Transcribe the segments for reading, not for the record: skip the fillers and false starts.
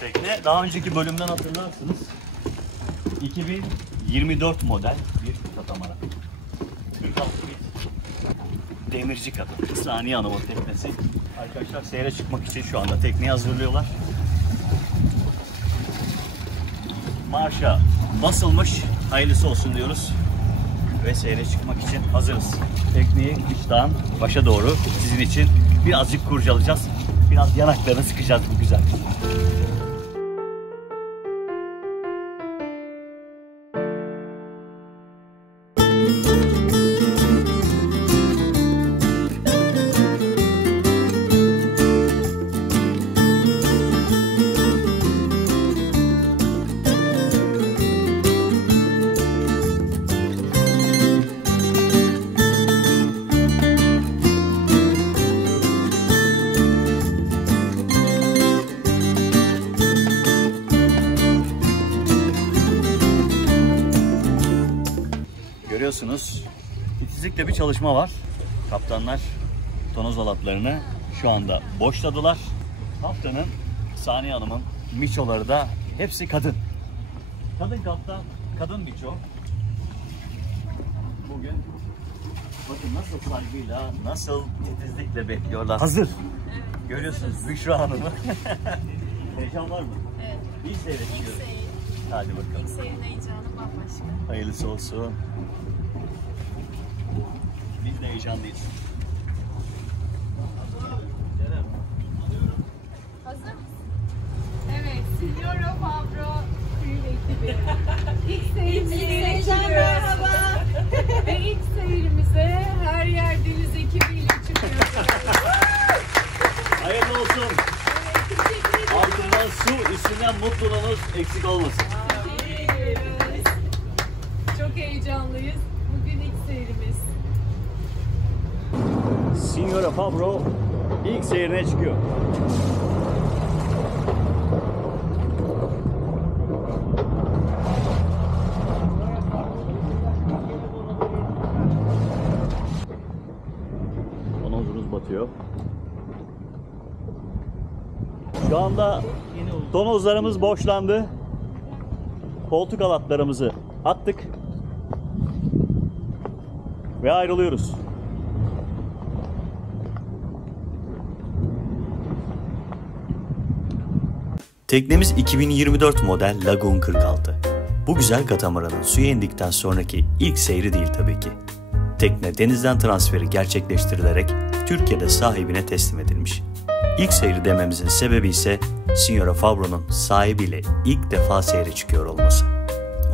Tekne daha önceki bölümden hatırlarsınız. 2024 model bir katamaran. 46 bir demirci kadın. Saniye Hanım'ın teknesi. Arkadaşlar seyre çıkmak için şu anda tekneyi hazırlıyorlar. Marşa basılmış. Hayırlısı olsun diyoruz. Ve seyre çıkmak için hazırız. Tekneyi dıştan başa doğru sizin için birazcık kurcalayacağız. Biraz yanaklarını sıkacağız bu güzel. Görüyorsunuz, titizlikle bir çalışma var. Kaptanlar tonoz halatlarını şu anda boşladılar. Kaptanın, Saniye Hanım'ın miçoları da hepsi kadın. Kadın kaptan, kadın miço. Bugün bakın nasıl saygıyla, nasıl titizlikle bekliyorlar. Hazır. Evet. Görüyorsunuz Büşra Hanım'ı. Heyecan var mı? Evet. İyi seyrediyoruz. İlk seyir. Hadi bakalım. İlk seyirin heyecanı bambaşka. Hayırlısı olsun. Biz de heyecanlıyız. Hazır mısın? Evet, Signora Fabro Kıyıl ekibi. İlk seyirimize merhaba. Ve ilk seyirimize Her Yer Deniz ekibiyle çıkıyoruz. Hayırlı olsun. Evet, teşekkür ederim. Altından su, üstünden mutluluğunuz eksik olmasın. Teşekkür ederiz. Çok heyecanlıyız. Bugün ilk seyirimiz. Signora Fabro ilk seyrine çıkıyor. Tonozumuz batıyor. Şu anda tonozlarımız boşlandı. Koltuk halatlarımızı attık. Ve ayrılıyoruz. Teknemiz 2024 model Lagoon 46. Bu güzel katamaranın suya indikten sonraki ilk seyri değil tabii ki. Tekne denizden transferi gerçekleştirilerek Türkiye'de sahibine teslim edilmiş. İlk seyri dememizin sebebi ise Signora Fabro'nun sahibiyle ilk defa seyre çıkıyor olması.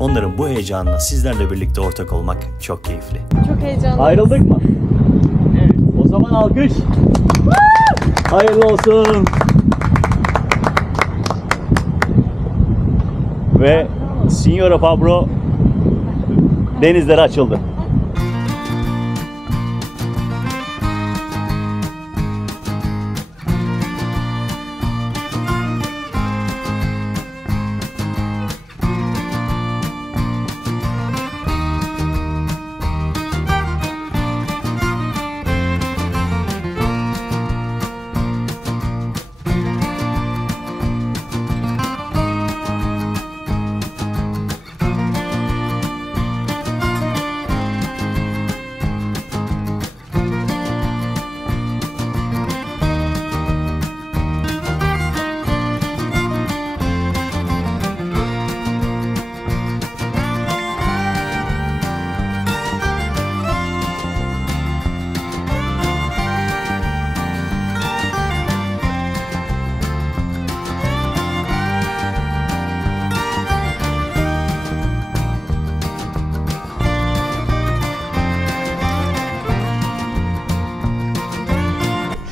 Onların bu heyecanına sizlerle birlikte ortak olmak çok keyifli. Çok heyecanlıyız. Ayrıldık mı? Evet. O zaman alkış. Hayırlı olsun. Ve Signora Fabro denizlere açıldı.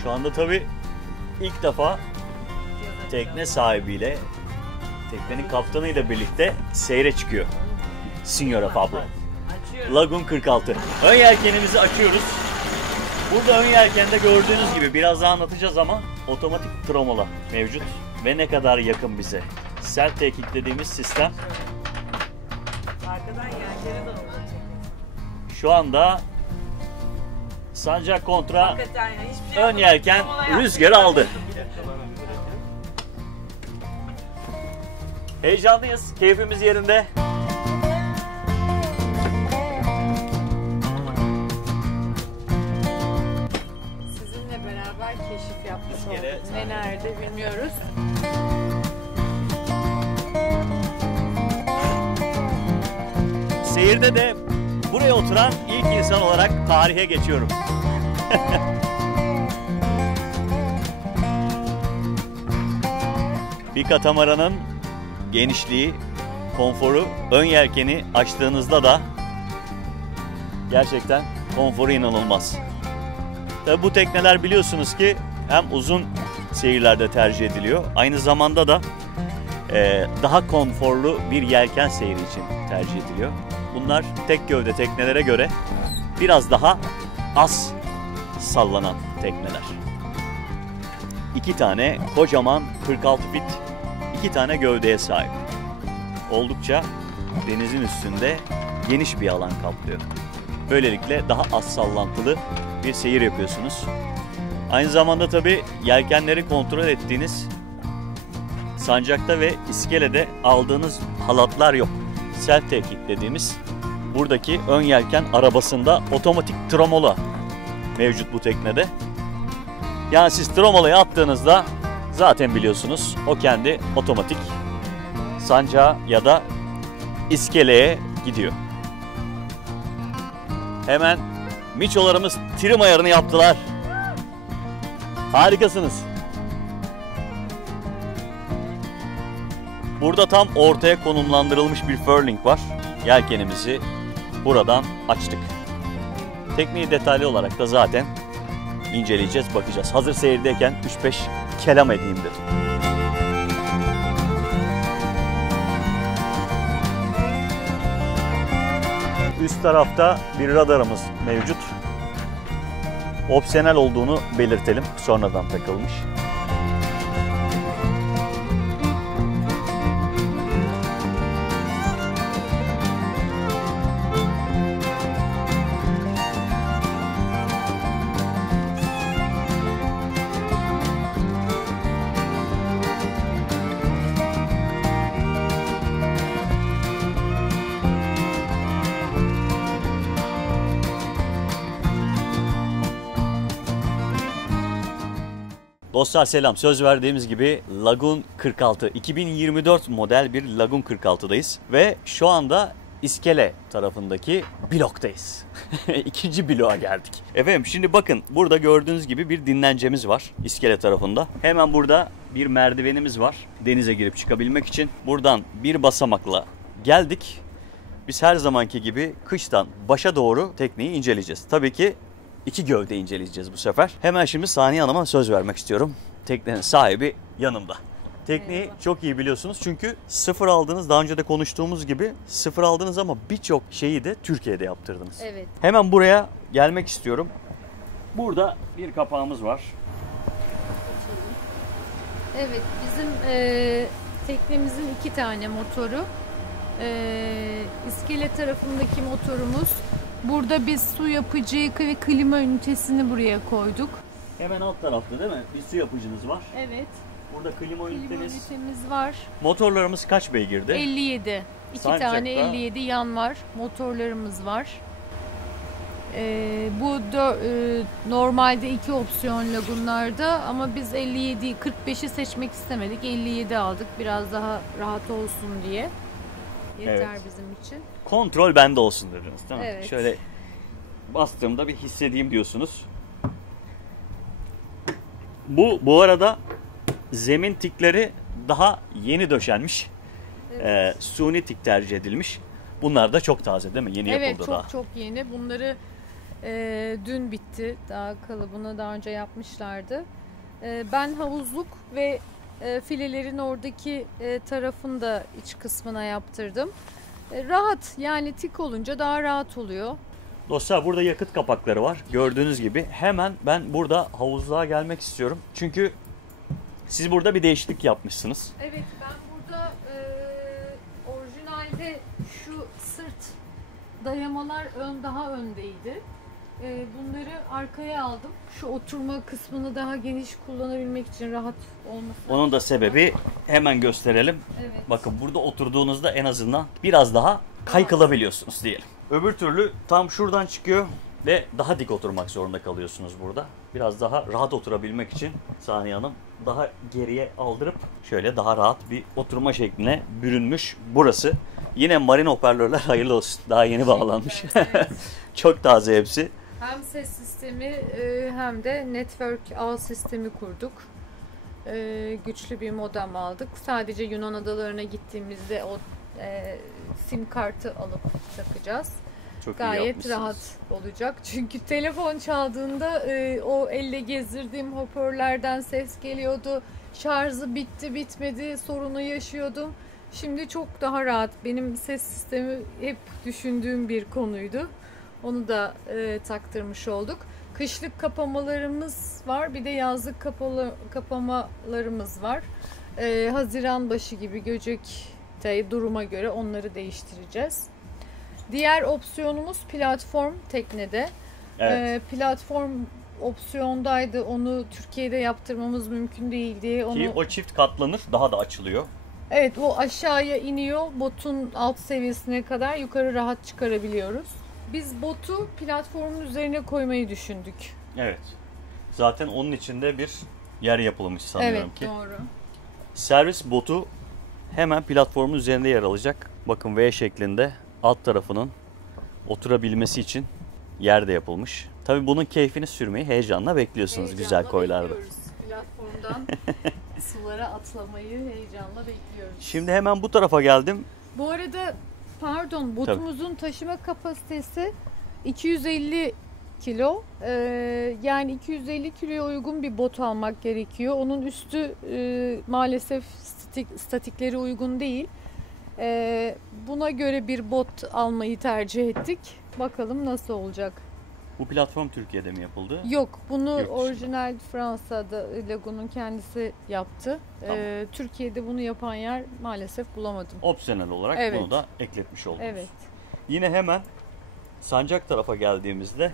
Şu anda tabii ilk defa tekne sahibiyle, teknenin kaptanıyla birlikte seyre çıkıyor Signora Fabro. Lagoon 46. Ön yelkenimizi açıyoruz. Burada ön yelkende gördüğünüz gibi biraz daha anlatacağız ama otomatik tromolo mevcut ve ne kadar yakın bize. Self teknik dediğimiz sistem. Arkadan yelkene de olacak. Şu anda sancak kontra Hakikaten ya, hiçbir şey ön yapmadım. yelken Tam olarak rüzgarı aldı. Heyecanlıyız, keyfimiz yerinde. Sizinle beraber keşif yapmış Yine olduk. Ne nerede bilmiyoruz. Seyirde de buraya oturan ilk insan olarak tarihe geçiyorum. Bir katamaranın genişliği, konforu, ön yelkeni açtığınızda da gerçekten konforu inanılmaz. Tabii bu tekneler biliyorsunuz ki hem uzun seyirlerde tercih ediliyor, aynı zamanda da daha konforlu bir yelken seyri için tercih ediliyor. Bunlar tek gövde teknelere göre biraz daha az sallanan tekneler. 2 tane kocaman 46 fit 2 tane gövdeye sahip. Oldukça denizin üstünde geniş bir alan kaplıyor. Böylelikle daha az sallantılı bir seyir yapıyorsunuz. Aynı zamanda tabii yelkenleri kontrol ettiğiniz sancakta ve iskelede aldığınız halatlar yok. Self teknik dediğimiz buradaki ön yelken arabasında otomatik tromolo mevcut bu teknede. Yani siz tromoloyu attığınızda zaten biliyorsunuz o kendi otomatik sancağa ya da iskeleye gidiyor. Hemen miçolarımız trim ayarını yaptılar. Harikasınız. Burada tam ortaya konumlandırılmış bir furling var. Yelkenimizi buradan açtık. Tekniği detaylı olarak da zaten inceleyeceğiz, bakacağız. Hazır seyirdeyken 3-5 kelam edeyim dedim. Üst tarafta bir radarımız mevcut. Opsiyonel olduğunu belirtelim. Sonradan takılmış. Dostlar selam. Söz verdiğimiz gibi Lagoon 46, 2024 model bir Lagoon 46'dayız. Ve şu anda iskele tarafındaki bloktayız. İkinci bloğa geldik. Efendim şimdi bakın burada gördüğünüz gibi bir dinlencemiz var iskele tarafında. Hemen burada bir merdivenimiz var denize girip çıkabilmek için. Buradan bir basamakla geldik. Biz her zamanki gibi kıştan başa doğru tekneyi inceleyeceğiz. Tabii ki 2 gövde inceleyeceğiz bu sefer. Hemen şimdi Saniye Hanım'a söz vermek istiyorum. Teknenin sahibi yanımda. Tekneyi çok iyi biliyorsunuz çünkü sıfır aldınız. Daha önce de konuştuğumuz gibi sıfır aldınız ama birçok şeyi de Türkiye'de yaptırdınız. Evet. Hemen buraya gelmek istiyorum. Burada bir kapağımız var. Evet, bizim teknemizin 2 tane motoru. İskele tarafındaki motorumuz. Burada biz su yapıcı ve klima ünitesini buraya koyduk. Hemen alt tarafta değil mi? Bir su yapıcınız var. Evet. Burada klima ünitemiz var. Motorlarımız kaç beygirdi? 57. 2 tane 57 yan var. Motorlarımız var. Bu normalde 2 opsiyon lagunlarda ama biz 57, 45'i seçmek istemedik. 57 aldık. Biraz daha rahat olsun diye. Yeter evet. Bizim için. Kontrol bende olsun dediniz değil mi? Evet. Şöyle bastığımda bir hissedeyim diyorsunuz. Bu arada zemin tikleri daha yeni döşenmiş. Evet. Suni tik tercih edilmiş. Bunlar da çok taze değil mi? Yeni evet, yapıldı daha. Evet çok yeni. Bunları dün bitti. Daha kalıbını daha önce yapmışlardı. Ben havuzluk ve filelerin oradaki tarafını da iç kısmına yaptırdım. Rahat yani tik olunca daha rahat oluyor. Dostlar burada yakıt kapakları var. Gördüğünüz gibi hemen ben burada havuzluğa gelmek istiyorum. Çünkü siz burada bir değişiklik yapmışsınız. Evet ben burada orijinalde şu sırt dayamalar daha öndeydi. Bunları arkaya aldım. Şu oturma kısmını daha geniş kullanabilmek için, rahat olması. Onun da sebebi hemen gösterelim. Evet. Bakın burada oturduğunuzda en azından biraz daha kaykılabiliyorsunuz diyelim. Öbür türlü tam şuradan çıkıyor ve daha dik oturmak zorunda kalıyorsunuz burada. Biraz daha rahat oturabilmek için Saniye Hanım daha geriye aldırıp şöyle daha rahat bir oturma şekline bürünmüş burası. Yine marine hoparlörler hayırlı olsun. Daha yeni bağlanmış. Evet. Çok taze hepsi. Hem ses sistemi hem de network ağ sistemi kurduk. Güçlü bir modem aldık. Sadece Yunan adalarına gittiğimizde o sim kartı alıp takacağız. Çok iyi Gayet yapmışsınız. rahat olacak. Çünkü telefon çaldığında o elle gezdirdiğim hoparlörlerden ses geliyordu. Şarjı bitti bitmedi sorunu yaşıyordum. Şimdi çok daha rahat. Benim ses sistemi hep düşündüğüm bir konuydu. Onu da taktırmış olduk. Kışlık kapamalarımız var. Bir de yazlık kapamalarımız var. Haziran başı gibi Göcek'te duruma göre onları değiştireceğiz. Diğer opsiyonumuz platform teknede. Evet. Platform opsiyondaydı. Onu Türkiye'de yaptırmamız mümkün değil diye. Ki o çift katlanır, daha da açılıyor. Evet, o aşağıya iniyor. Botun alt seviyesine kadar yukarı rahat çıkarabiliyoruz. Biz botu platformun üzerine koymayı düşündük. Evet. Zaten onun içinde bir yer yapılmış sanıyorum ki. Evet, doğru. Servis botu hemen platformun üzerinde yer alacak. Bakın V şeklinde alt tarafının oturabilmesi için yer de yapılmış. Tabii bunun keyfini sürmeyi heyecanla bekliyorsunuz güzel koylarda. Bekliyoruz. Platformdan sulara atlamayı heyecanla bekliyoruz. Şimdi hemen bu tarafa geldim. Bu arada pardon, botumuzun taşıma kapasitesi 250 kilo. Yani 250 kiloya uygun bir bot almak gerekiyor. Onun üstü maalesef statikleri uygun değil. Buna göre bir bot almayı tercih ettik. Bakalım nasıl olacak. Bu platform Türkiye'de mi yapıldı? Yok, bunu Yurt dışında. orijinal Fransa'da Lagoon'un kendisi yaptı. Tamam. Türkiye'de bunu yapan yer maalesef bulamadım. Opsiyonel olarak Evet. bunu da ekletmiş olduk. Evet. Yine hemen sancak tarafa geldiğimizde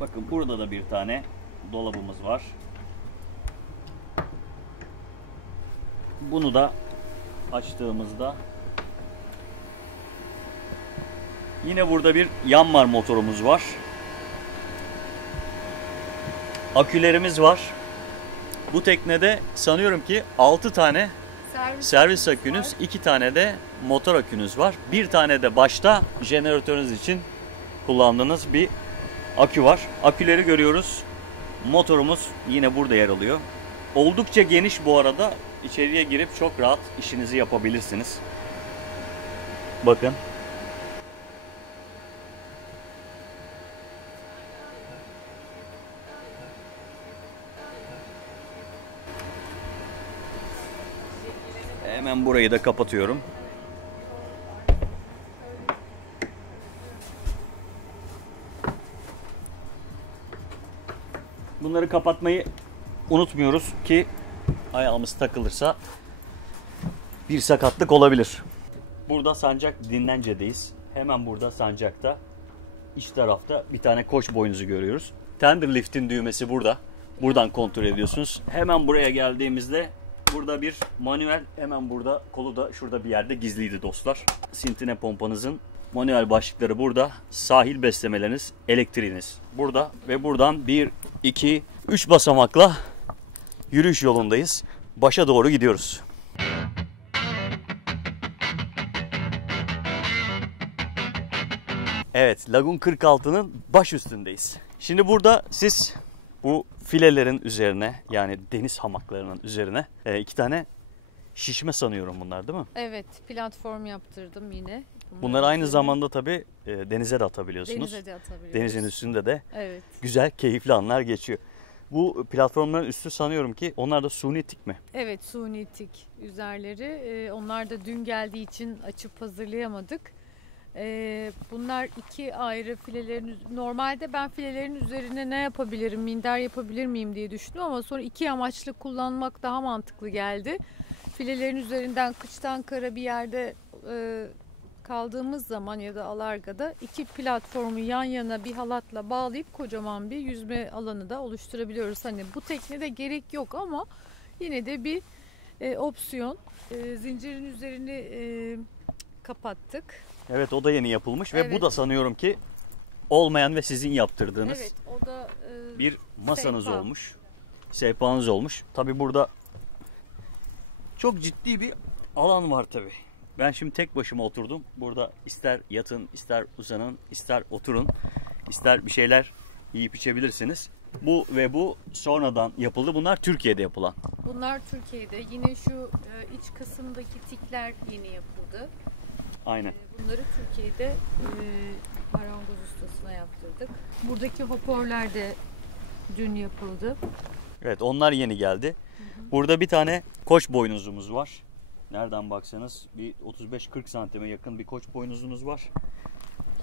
bakın burada da bir tane dolabımız var. Bunu da açtığımızda yine burada bir Yanmar motorumuz var. Akülerimiz var. Bu teknede sanıyorum ki 6 tane servis akünüz, 2 tane de motor akünüz var. Bir tane de başta jeneratörünüz için kullandığınız bir akü var. Aküleri görüyoruz. Motorumuz yine burada yer alıyor. Oldukça geniş bu arada. İçeriye girip çok rahat işinizi yapabilirsiniz. Bakın. Hemen burayı da kapatıyorum. Bunları kapatmayı unutmuyoruz ki ayağımız takılırsa bir sakatlık olabilir. Burada sancak dinlencedeyiz. Hemen burada sancakta iç tarafta bir tane koç boynuzu görüyoruz. Tender lift'in düğmesi burada. Buradan kontrol ediyorsunuz. Hemen buraya geldiğimizde burada bir manuel, hemen burada, kolu da şurada bir yerde gizliydi dostlar. Sintine pompanızın manuel başlıkları burada. Sahil beslemeleriniz, elektriğiniz burada ve buradan 1, 2, 3 basamakla yürüyüş yolundayız. Başa doğru gidiyoruz. Evet, Lagoon 46'nın baş üstündeyiz. Şimdi burada siz bu filelerin üzerine, yani deniz hamaklarının üzerine 2 tane şişme sanıyorum bunlar, değil mi? Evet, platform yaptırdım yine. Bunları aynı zamanda tabii denize de atabiliyorsunuz. Denize de atabiliyoruz. Denizin üstünde de Evet. güzel, keyifli anlar geçiyor. Bu platformların üstü sanıyorum ki onlar da suni tik mi? Evet, suni tik üzerleri. Onlar da dün geldiği için açıp hazırlayamadık. Bunlar 2 ayrı filelerin, normalde ben filelerin üzerine ne yapabilirim, minder yapabilir miyim diye düşündüm ama sonra 2 amaçlı kullanmak daha mantıklı geldi. Filelerin üzerinden kıçtan kara bir yerde kaldığımız zaman ya da alargada iki platformu yan yana bir halatla bağlayıp kocaman bir yüzme alanı da oluşturabiliyoruz. Hani bu teknede gerek yok ama yine de bir opsiyon. Zincirin üzerini kapattık. Evet, o da yeni yapılmış ve Evet. bu da sanıyorum ki olmayan ve sizin yaptırdığınız Evet, o da bir masanız sehpa. olmuş. Sehpanız olmuş. Tabi burada çok ciddi bir alan var tabi. Ben şimdi tek başıma oturdum. Burada ister yatın, ister uzanın, ister oturun, ister bir şeyler yiyip içebilirsiniz. Bu ve bu sonradan yapıldı. Bunlar Türkiye'de yapılan. Bunlar Türkiye'de. Yine şu iç kısımdaki tikler yeni yapıldı. Aynen. Bunları Türkiye'de marangoz ustasına yaptırdık. Buradaki hoparlör de dün yapıldı. Evet, onlar yeni geldi. Burada bir tane koç boynuzumuz var. Nereden baksanız bir 35-40 santime yakın bir koç boynuzunuz var.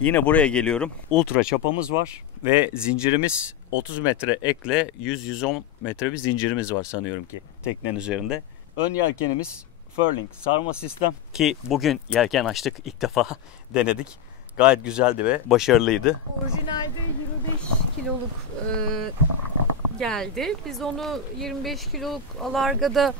Yine buraya geliyorum. Ultra çapamız var ve zincirimiz 30 metre ekle 100-110 metre bir zincirimiz var sanıyorum ki teknenin üzerinde. Ön yelkenimiz Furling sarma sistem ki bugün yelken açtık, ilk defa denedik. Gayet güzeldi ve başarılıydı. Orijinalde 25 kiloluk geldi. Biz onu 25 kiloluk alargada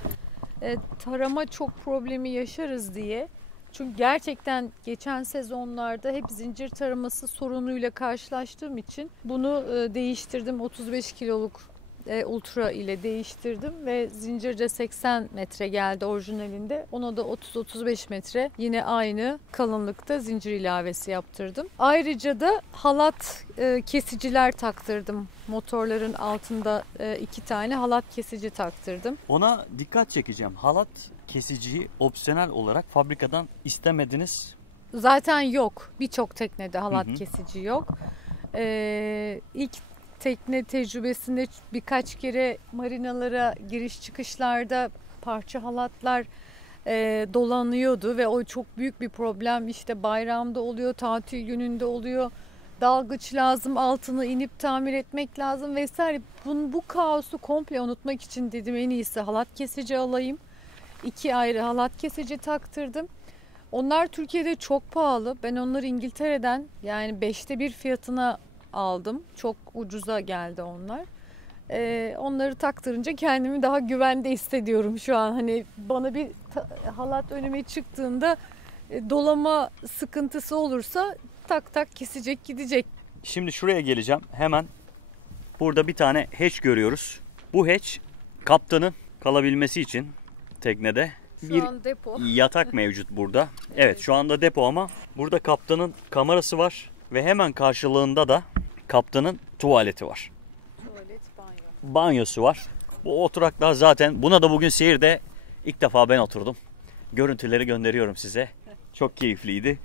tarama çok problemi yaşarız diye. Çünkü gerçekten geçen sezonlarda hep zincir taraması sorunuyla karşılaştığım için bunu değiştirdim. 35 kiloluk ultra ile değiştirdim ve zincirde 80 metre geldi orijinalinde. Ona da 30-35 metre yine aynı kalınlıkta zincir ilavesi yaptırdım. Ayrıca da halat kesiciler taktırdım. Motorların altında 2 tane halat kesici taktırdım. Ona dikkat çekeceğim. Halat kesiciyi opsiyonel olarak fabrikadan istemediniz. Zaten yok. Birçok teknede halat kesici yok. İlk tekne tecrübesinde birkaç kere marinalara giriş çıkışlarda parça halatlar dolanıyordu ve o çok büyük bir problem. İşte bayramda oluyor, tatil gününde oluyor. Dalgıç lazım, altını inip tamir etmek lazım vesaire. Bu kaosu komple unutmak için dedim en iyisi halat kesici alayım. 2 ayrı halat kesici taktırdım. Onlar Türkiye'de çok pahalı. Ben onları İngiltere'den yani 5'te 1 fiyatına aldım. Çok ucuza geldi onlar. Onları taktırınca kendimi daha güvende hissediyorum şu an. Hani bana bir halat önüme çıktığında dolama sıkıntısı olursa tak tak kesecek gidecek. Şimdi şuraya geleceğim. Hemen burada bir tane hatch görüyoruz. Bu hatch kaptanın kalabilmesi için teknede bir Şu an depo. yatak mevcut burada. Evet, şu anda depo ama burada kaptanın kamerası var ve hemen karşılığında da kaptanın tuvaleti var. Tuvalet, banyo. Banyosu var. Bu oturaklar zaten, buna da bugün seyirde ilk defa ben oturdum. Görüntüleri gönderiyorum size. Çok keyifliydi.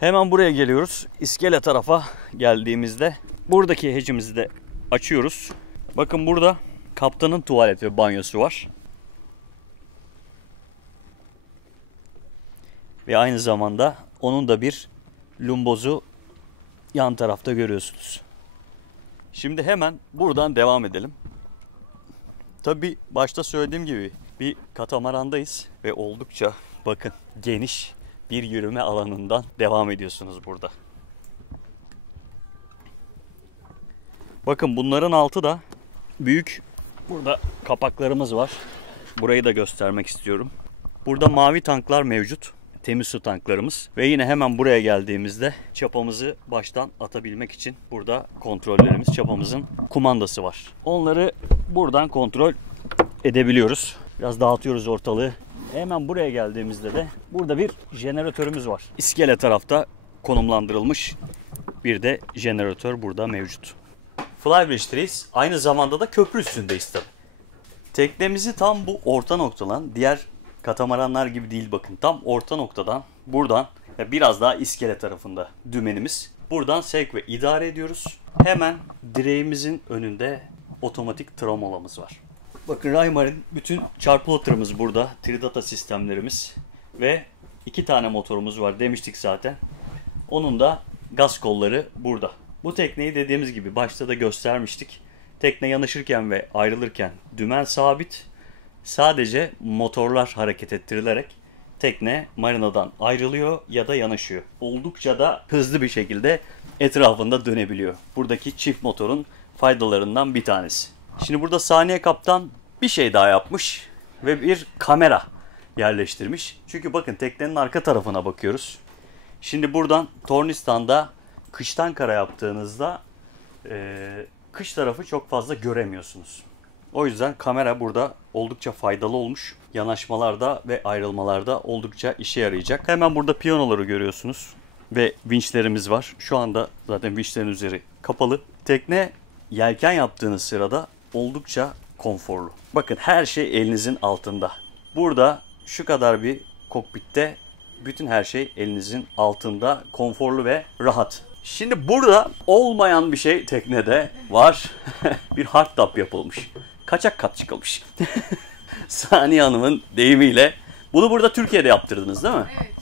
Hemen buraya geliyoruz. İskele tarafa geldiğimizde buradaki hatch'imizi de açıyoruz. Bakın burada kaptanın tuvalet ve banyosu var. Ve aynı zamanda onun da bir lumbozu yan tarafta görüyorsunuz. Şimdi hemen buradan devam edelim. Tabii başta söylediğim gibi bir katamarandayız ve oldukça bakın geniş bir yürüme alanından devam ediyorsunuz burada. Bakın bunların altı da büyük. Burada kapaklarımız var. Burayı da göstermek istiyorum. Burada mavi tanklar mevcut. Temiz su tanklarımız. Ve yine hemen buraya geldiğimizde çapamızı baştan atabilmek için burada kontrollerimiz, çapamızın kumandası var. Onları buradan kontrol edebiliyoruz. Biraz dağıtıyoruz ortalığı. Hemen buraya geldiğimizde de burada bir jeneratörümüz var. İskele tarafta konumlandırılmış bir de jeneratör burada mevcut. Flybridge'deyiz. Aynı zamanda da köprü üstündeyiz tabii. Teknemizi tam bu orta noktadan, diğer katamaranlar gibi değil bakın. Tam orta noktadan buradan ve biraz daha iskele tarafında dümenimiz. Buradan sevk ve idare ediyoruz. Hemen direğimizin önünde otomatik trimolamız var. Bakın Raymar'ın bütün chartplotter'ımız burada. Tridata sistemlerimiz ve 2 tane motorumuz var demiştik zaten. Onun da gaz kolları burada. Bu tekneyi dediğimiz gibi başta da göstermiştik. Tekne yanaşırken ve ayrılırken dümen sabit. Sadece motorlar hareket ettirilerek tekne marinadan ayrılıyor ya da yanaşıyor. Oldukça da hızlı bir şekilde etrafında dönebiliyor. Buradaki çift motorun faydalarından bir tanesi. Şimdi burada Saniye Kaptan bir şey daha yapmış ve bir kamera yerleştirmiş. Çünkü bakın teknenin arka tarafına bakıyoruz. Şimdi buradan Tornistan'da kıştan kara yaptığınızda kış tarafı çok fazla göremiyorsunuz. O yüzden kamera burada oldukça faydalı olmuş. Yanaşmalarda ve ayrılmalarda oldukça işe yarayacak. Hemen burada piyanoları görüyorsunuz. Ve vinçlerimiz var. Şu anda zaten vinçlerin üzeri kapalı. Tekne yelken yaptığınız sırada oldukça konforlu. Bakın her şey elinizin altında. Burada şu kadar bir kokpitte bütün her şey elinizin altında. Konforlu ve rahat. Şimdi burada olmayan bir şey teknede var. Bir hardtop yapılmış. Kaçak kat çıkılmış. Saniye Hanım'ın deyimiyle. Bunu burada Türkiye'de yaptırdınız değil mi? Evet,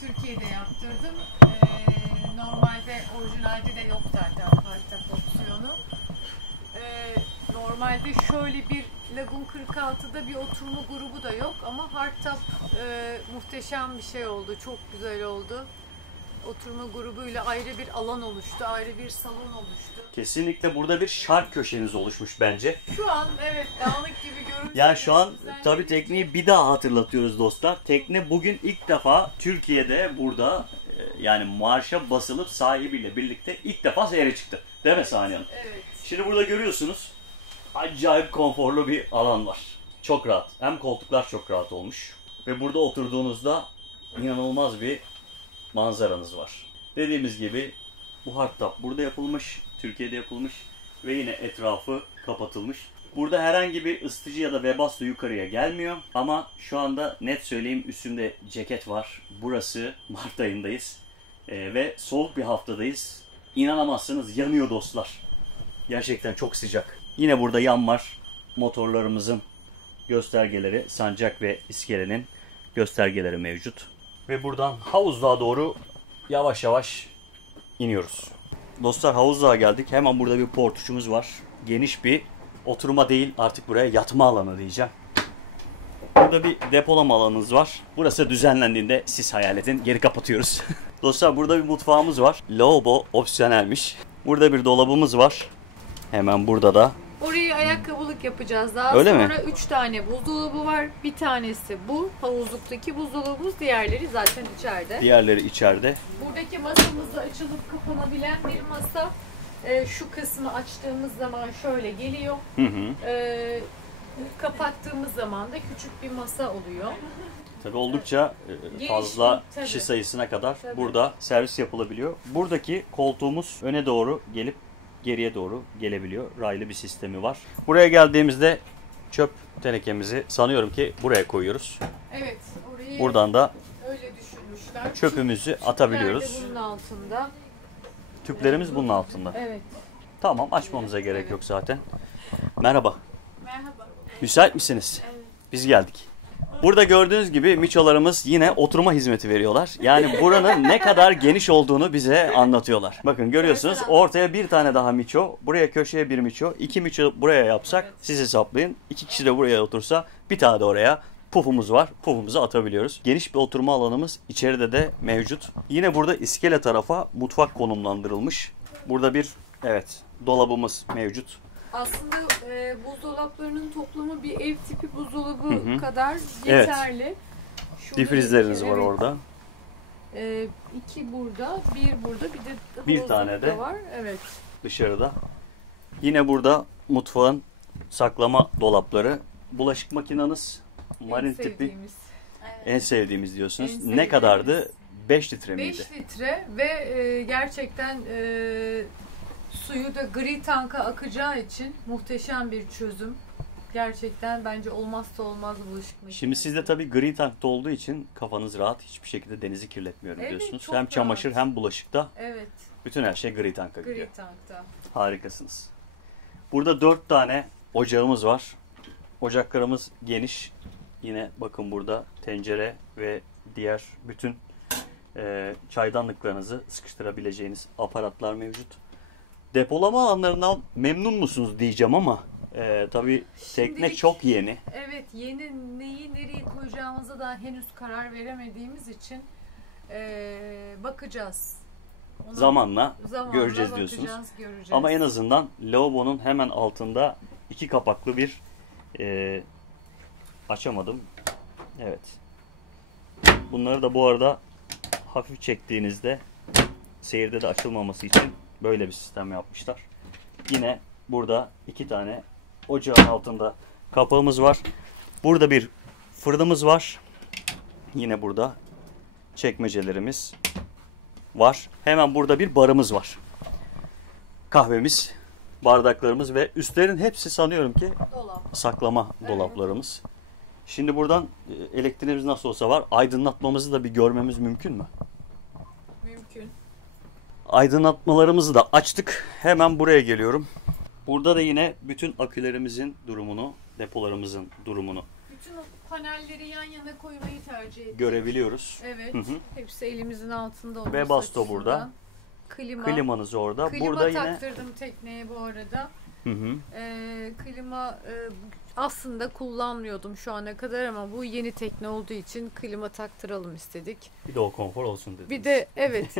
Türkiye'de yaptırdım. Normalde orijinalde de yok zaten hardtop opsiyonu. Normalde şöyle bir Lagoon 46'da bir oturma grubu da yok ama hardtop muhteşem bir şey oldu. Çok güzel oldu. Oturma grubuyla ayrı bir alan oluştu, ayrı bir salon oluştu. Kesinlikle burada bir şark köşeniz oluşmuş bence. Şu an evet dağınık gibi görünüyor. Yani şu an tabii tekneyi bir daha hatırlatıyoruz dostlar. Tekne bugün ilk defa Türkiye'de burada yani marşa basılıp sahibiyle birlikte ilk defa seyre çıktı. Değil mi Saniye Hanım? Evet. Şimdi burada görüyorsunuz acayip konforlu bir alan var. Çok rahat. Hem koltuklar çok rahat olmuş ve burada oturduğunuzda inanılmaz bir manzaranız var. Dediğimiz gibi bu hardtop burada yapılmış, Türkiye'de yapılmış ve yine etrafı kapatılmış. Burada herhangi bir ısıtıcı ya da webasto yukarıya gelmiyor ama şu anda net söyleyeyim üstümde ceket var. Burası Mart ayındayız ve soğuk bir haftadayız. İnanamazsınız yanıyor dostlar. Gerçekten çok sıcak. Yine burada yan var. Motorlarımızın göstergeleri, sancak ve iskelenin göstergeleri mevcut. Ve buradan havuzluğa doğru yavaş yavaş iniyoruz. Dostlar havuzluğa geldik. Hemen burada bir portuşumuz var. Geniş bir oturma değil artık buraya yatma alanı diyeceğim. Burada bir depolama alanınız var. Burası düzenlendiğinde siz hayal edin. Geri kapatıyoruz. Dostlar burada bir mutfağımız var. Lavabo opsiyonelmiş. Burada bir dolabımız var. Hemen burada da. Orayı ayakkabılık yapacağız. Daha Öyle sonra mi? 3 tane buzdolabı var. Bir tanesi bu havuzluktaki buzdolabımız. Diğerleri zaten içeride. Diğerleri içeride. Buradaki masamızda açılıp kapanabilen bir masa. Şu kısmı açtığımız zaman şöyle geliyor. Hı hı. Kapattığımız zaman da küçük bir masa oluyor. Tabii oldukça fazla kişi sayısına kadar burada servis yapılabiliyor. Buradaki koltuğumuz öne doğru gelip geriye doğru gelebiliyor. Raylı bir sistemi var. Buraya geldiğimizde çöp tenekemizi sanıyorum ki buraya koyuyoruz. Evet. Orayı Buradan da öyle düşünmüşler. çöpümüzü atabiliyoruz. Tüpler de bunun altında. Tüplerimiz bunun altında. Evet. Tamam açmamıza gerek yok zaten. Merhaba. Merhaba. Müsait misiniz? Evet. Biz geldik. Burada gördüğünüz gibi miçolarımız yine oturma hizmeti veriyorlar. Yani buranın ne kadar geniş olduğunu bize anlatıyorlar. Bakın görüyorsunuz ortaya bir tane daha miço, buraya köşeye bir miço, 2 miço buraya yapsak siz hesaplayın. 2 kişi de buraya otursa bir tane de oraya. Pufumuz var. Pufumuzu atabiliyoruz. Geniş bir oturma alanımız içeride de mevcut. Yine burada iskele tarafa mutfak konumlandırılmış. Burada bir dolabımız mevcut. Aslında buzdolaplarının toplamı bir ev tipi buzdolabı kadar yeterli. Evet. Difrizleriniz var orada. 2 burada, 1 burada, bir de bir tane de var. Evet. Dışarıda. Yine burada mutfağın saklama dolapları, bulaşık makineniz, marin tipi. En sevdiğimiz diyorsunuz. En sevdiğimiz. Ne kadardı? 5 litre miydi? 5 litre ve gerçekten suyu da gri tanka akacağı için muhteşem bir çözüm. Gerçekten bence olmazsa olmaz bulaşık makinesi. Şimdi sizde tabii gri tankta olduğu için kafanız rahat. Hiçbir şekilde denizi kirletmiyorum diyorsunuz. Hem çamaşır hem bulaşıkta. Evet. Bütün her şey gri tanka gidiyor. Gri tankta. Harikasınız. Burada 4 tane ocağımız var. Ocaklarımız geniş. Yine bakın burada tencere ve diğer bütün çaydanlıklarınızı sıkıştırabileceğiniz aparatlar mevcut. Depolama alanlarından memnun musunuz diyeceğim ama Tabii tekne Şimdilik, çok yeni. evet, yeni, neyi nereye koyacağımıza da henüz karar veremediğimiz için bakacağız. Zamanla göreceğiz diyorsunuz. Göreceğiz. Ama en azından lavabonun hemen altında 2 kapaklı bir açamadım. Evet. Bunları da bu arada hafif çektiğinizde seyirde de açılmaması için böyle bir sistem yapmışlar. Yine burada 2 tane ocağın altında kapağımız var. Burada bir fırınımız var. Yine burada çekmecelerimiz var. Hemen burada bir barımız var. Kahvemiz, bardaklarımız ve üstlerin hepsi sanıyorum ki saklama dolaplarımız. Şimdi buradan elektriğimiz nasıl olsa var. Aydınlatmamızı da bir görmemiz mümkün mü? Mümkün. Aydınlatmalarımızı da açtık. Hemen buraya geliyorum. Burada da yine bütün akülerimizin durumunu, depolarımızın durumunu Bütün o panelleri yan yana koymayı tercih ettik. görebiliyoruz. Evet. Hı hı. Hepsi elimizin altında olması Ve basto açısından. burada. Klimanız orada. Klima Burada yine taktırdım tekneye bu arada. hı hı. Klima aslında kullanmıyordum şu ana kadar ama bu yeni tekne olduğu için klima taktıralım istedik. Bir de o konfor olsun dediniz. Bir de evet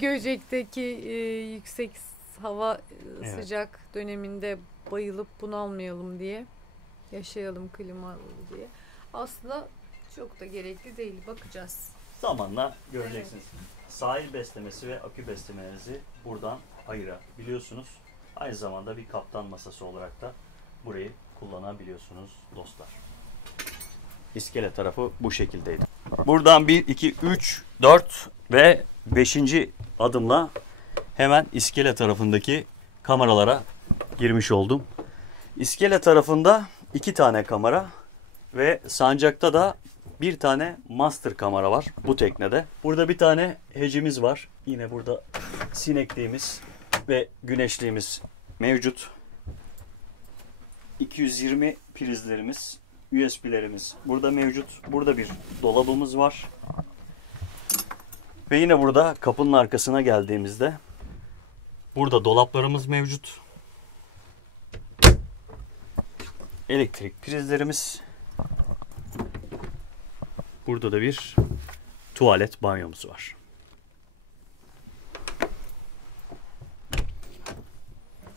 Göcek'teki yüksek hava Evet. sıcak döneminde bayılıp bunalmayalım diye, yaşayalım klimalı diye. Aslında çok da gerekli değil, bakacağız. Zamanla göreceksiniz. Sahil beslemesi ve akü beslemelerinizi buradan ayırabiliyorsunuz. Aynı zamanda bir kaptan masası olarak da burayı kullanabiliyorsunuz dostlar. İskele tarafı bu şekildeydi. Buradan 1, 2, 3, 4 ve 5. adımla hemen iskele tarafındaki kameralara girmiş oldum. İskele tarafında 2 tane kamera ve sancakta da 1 tane master kamera var bu teknede. Burada bir tane hecimiz var. Yine burada sinekliğimiz ve güneşliğimiz mevcut. 220 prizlerimiz, USB'lerimiz burada mevcut. Burada bir dolabımız var. Ve yine burada kapının arkasına geldiğimizde burada dolaplarımız mevcut. Elektrik prizlerimiz. Burada da bir tuvalet banyomuz var.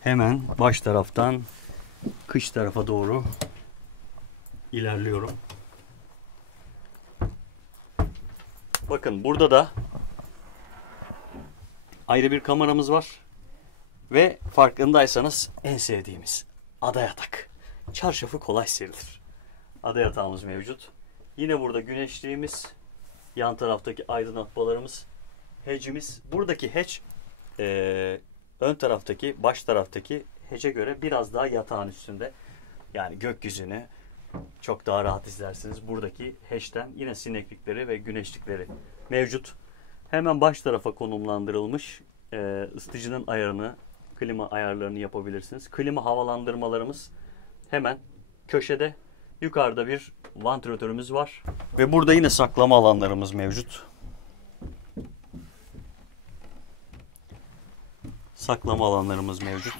Hemen baş taraftan kış tarafa doğru ilerliyorum. Bakın burada da ayrı bir kameramız var. Ve farkındaysanız en sevdiğimiz ada yatak. Çarşafı kolay serilir. Ada yatağımız mevcut. Yine burada güneşliğimiz, yan taraftaki aydınlatmalarımız, hecimiz. Buradaki hedge ön taraftaki, baş taraftaki hece göre biraz daha yatağın üstünde. Yani gökyüzünü çok daha rahat izlersiniz. Buradaki hedge'den yine sineklikleri ve güneşlikleri mevcut. Hemen baş tarafa konumlandırılmış ısıtıcının ayarını, klima ayarlarını yapabilirsiniz. Klima havalandırmalarımız hemen köşede. Yukarıda bir vantilatörümüz var. Ve burada yine saklama alanlarımız mevcut. Saklama alanlarımız mevcut.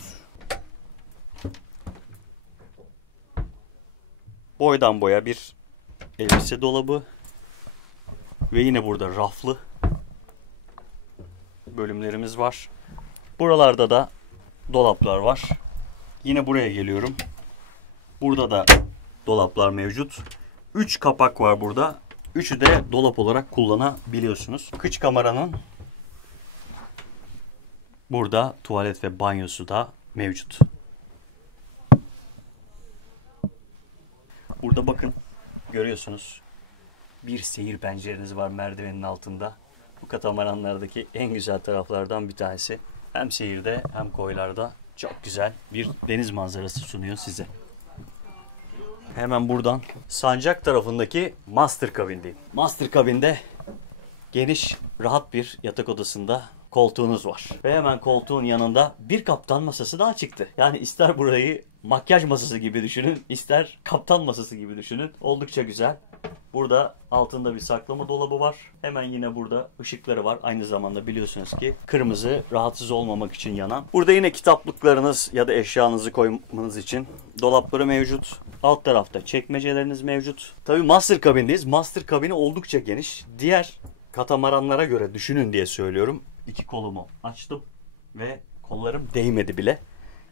Boydan boya bir elbise dolabı. Ve yine burada raflı bölümlerimiz var. Buralarda da dolaplar var. Yine buraya geliyorum. Burada da dolaplar mevcut. 3 kapak var burada. Üçü de dolap olarak kullanabiliyorsunuz. Kıç kameranın burada tuvalet ve banyosu da mevcut. Burada bakın görüyorsunuz. Bir seyir pencereniz var merdivenin altında. Bu katamaranlardaki en güzel taraflardan bir tanesi. Hem seyirde hem koylarda çok güzel bir deniz manzarası sunuyor size. Hemen buradan sancak tarafındaki master kabindeyim. Master kabinde geniş, rahat bir yatak odasında koltuğunuz var. Ve hemen koltuğun yanında bir kaptan masası daha çıktı. Yani ister burayı makyaj masası gibi düşünün, ister kaptan masası gibi düşünün. Oldukça güzel. Burada altında bir saklama dolabı var. Hemen yine burada ışıkları var. Aynı zamanda biliyorsunuz ki kırmızı, rahatsız olmamak için yanan. Burada yine kitaplıklarınız ya da eşyanızı koymanız için dolapları mevcut. Alt tarafta çekmeceleriniz mevcut. Tabii master kabindeyiz. Master kabini oldukça geniş. Diğer katamaranlara göre düşünün diye söylüyorum. 2 kolumu açtım ve kollarım değmedi bile.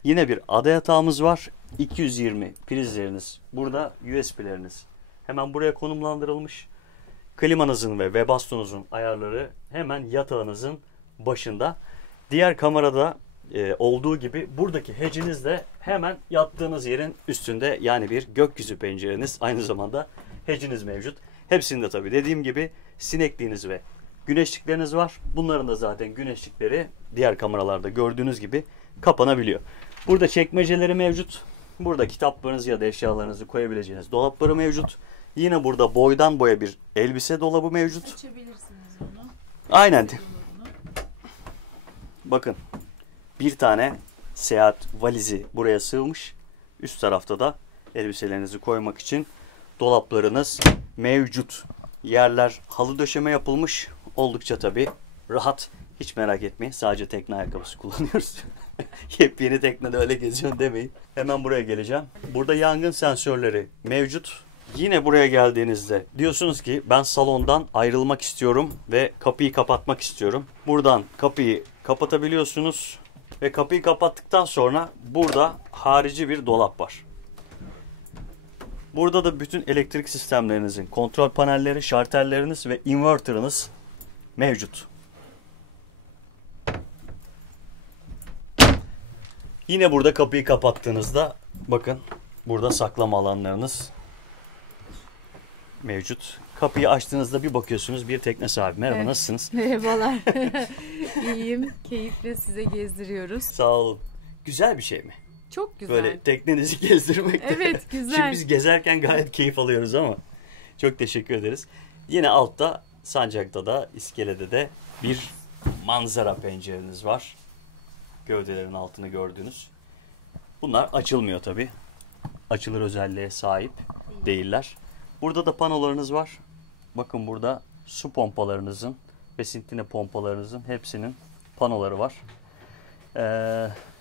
Yine bir ada yatağımız var. 220 prizleriniz. Burada USB'leriniz hemen buraya konumlandırılmış. Klimanızın ve Webasto'nuzun ayarları hemen yatağınızın başında. Diğer kamerada olduğu gibi buradaki heciniz de hemen yattığınız yerin üstünde. Yani bir gökyüzü pencereniz, aynı zamanda heciniz mevcut. Hepsinde tabii dediğim gibi sinekliğiniz ve güneşlikleriniz var. Bunların da zaten güneşlikleri diğer kameralarda gördüğünüz gibi kapanabiliyor. Burada çekmeceleri mevcut. Burada kitaplarınızı ya da eşyalarınızı koyabileceğiniz dolapları mevcut. Yine burada boydan boya bir elbise dolabı mevcut. Açabilirsiniz onu. Aynen. Bakın, bir tane seyahat valizi buraya sığmış. Üst tarafta da elbiselerinizi koymak için dolaplarınız mevcut. Yerler halı döşeme yapılmış. Oldukça tabii rahat. Hiç merak etmeyin. Sadece tekne ayakkabısı kullanıyoruz. Yepyeni teknede öyle geziyorsun demeyin. Hemen buraya geleceğim. Burada yangın sensörleri mevcut. Yine buraya geldiğinizde diyorsunuz ki ben salondan ayrılmak istiyorum ve kapıyı kapatmak istiyorum. Buradan kapıyı kapatabiliyorsunuz ve kapıyı kapattıktan sonra burada harici bir dolap var. Burada da bütün elektrik sistemlerinizin kontrol panelleri, şartelleriniz ve inverterınız mevcut. Yine burada kapıyı kapattığınızda bakın burada saklama alanlarınız mevcut. Kapıyı açtığınızda bir bakıyorsunuz bir tekne sahibi. Merhaba, Evet. Nasılsınız? Merhabalar. İyiyim. Keyifle size gezdiriyoruz. Sağ olun. Güzel bir şey mi? Çok güzel. Böyle teknenizi gezdirmek. Evet, güzel. Şimdi biz gezerken gayet keyif alıyoruz ama çok teşekkür ederiz. Yine altta sancakta da iskelede de bir manzara pencereniz var. Gövdelerin altını gördüğünüz. Bunlar açılmıyor tabii. Açılır özelliğe sahip değiller. Burada da panolarınız var. Bakın burada su pompalarınızın ve sintine pompalarınızın hepsinin panoları var.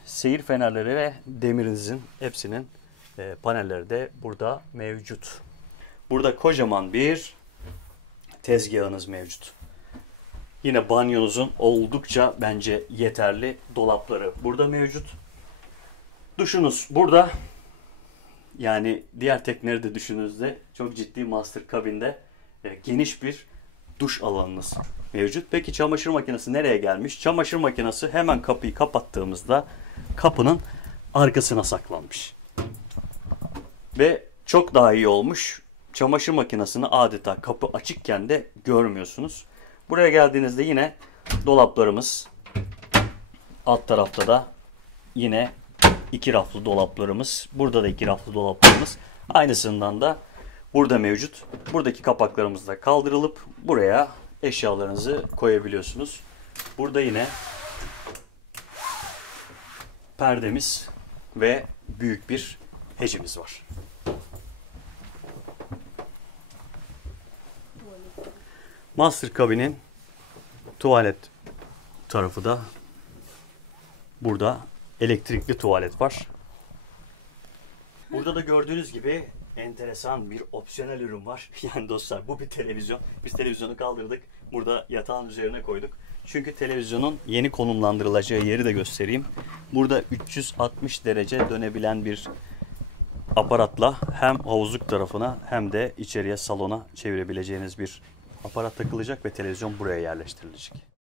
Seyir fenerleri ve demirinizin hepsinin panelleri de burada mevcut. Burada kocaman bir tezgahınız mevcut. Yine banyonuzun oldukça bence yeterli dolapları burada mevcut. Duşunuz burada. Yani diğer tekneleri de düşündüğünüzde çok ciddi master kabinde geniş bir duş alanınız mevcut. Peki çamaşır makinesi nereye gelmiş? Çamaşır makinesi hemen kapıyı kapattığımızda kapının arkasına saklanmış. Ve çok daha iyi olmuş. Çamaşır makinesini adeta kapı açıkken de görmüyorsunuz. Buraya geldiğinizde yine dolaplarımız, alt tarafta da yine 2 raflı dolaplarımız. Burada da 2 raflı dolaplarımız. Aynısından da burada mevcut. Buradaki kapaklarımız da kaldırılıp buraya eşyalarınızı koyabiliyorsunuz. Burada yine perdemiz ve büyük bir hecimiz var. Master kabinin tuvalet tarafı da burada. Elektrikli tuvalet var. Burada da gördüğünüz gibi enteresan bir opsiyonel ürün var. Yani dostlar, bu bir televizyon. Biz televizyonu kaldırdık. Burada yatağın üzerine koyduk. Çünkü televizyonun yeni konumlandırılacağı yeri de göstereyim. Burada 360 derece dönebilen bir aparatla hem havuzluk tarafına hem de içeriye salona çevirebileceğiniz bir aparat takılacak ve televizyon buraya yerleştirilecek.